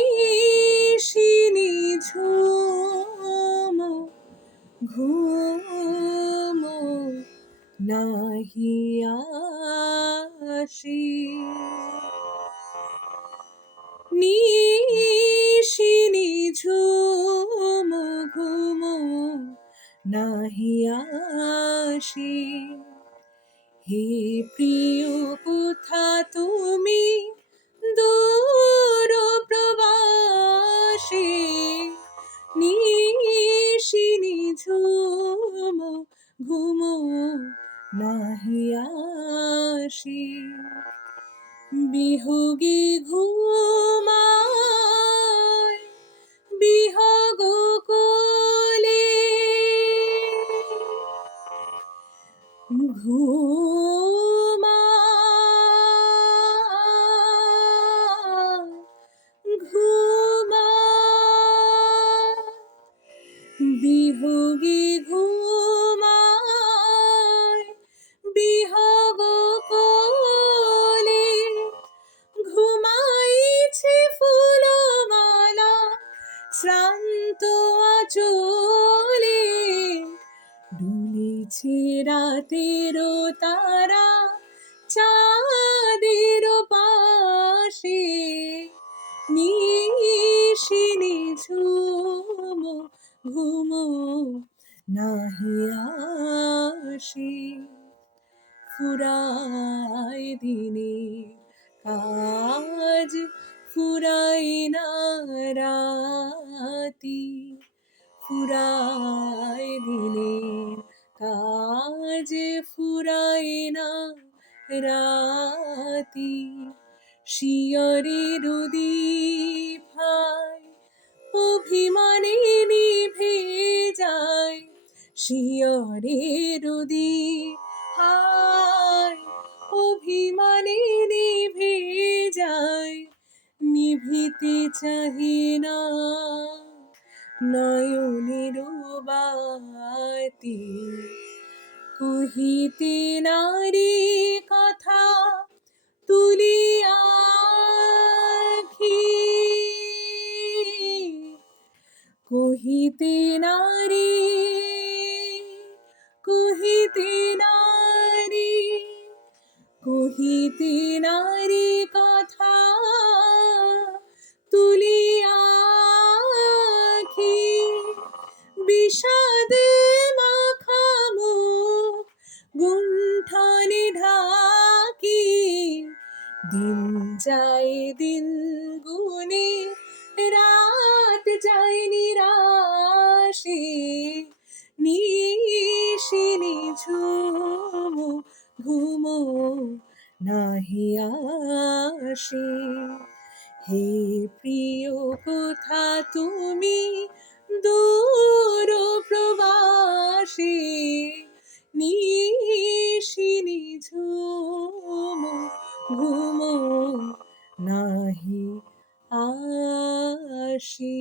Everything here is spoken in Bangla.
নিশিনি ঝুম ঘুম নাহি আসে, নিশিনি ঝুম ঘুম নাহি আসে। হে প্রিয় কোথা তুমি দূর প্রবাসে, নিশিনি ঝুম ঘুম নাহি আসে। বিহগে ঘুমায় বিহগ কোলে, ঘুমায় ঘুমায় বিহগে ঘুমায় বিহগ কোলে, ঘুমাইছে ফুলমালা শ্রান্ত আঁচলে, দুলেছে রাতের তারা চাঁদের পাশে, নিশিনি ঝুম ঘুম নাহি আসে। ফুরায় দিনের কাজ ফুরায় না রাতি, ফুরায় দিনের কাজ ফুরায় না রাতি। শিয়রের দীপ হায় অভিমানে নিভে যায়, শিয়রের দীপ হায় অভিমানে নিভে যায়, নিভিতে চাহে না নয়নের বাতি। কহিতে নারী কথা তুলিয়া আঁখি, কহিতে নারী কহিতে নারী কহিতে নারী কথা তুলিয়া আঁখি, বিষাদে মাখা মুখ গুণ্ঠনে ঢাকি। দিন যায় দিন গুনে রাত যায় নিরাশে, নিশিনি ঝুম ঘুম নাহি আসে। হে প্রিয় কোথা তুমি দূর প্রবাসে, নিশিনি ঝুম ঘুম নাহি আসে।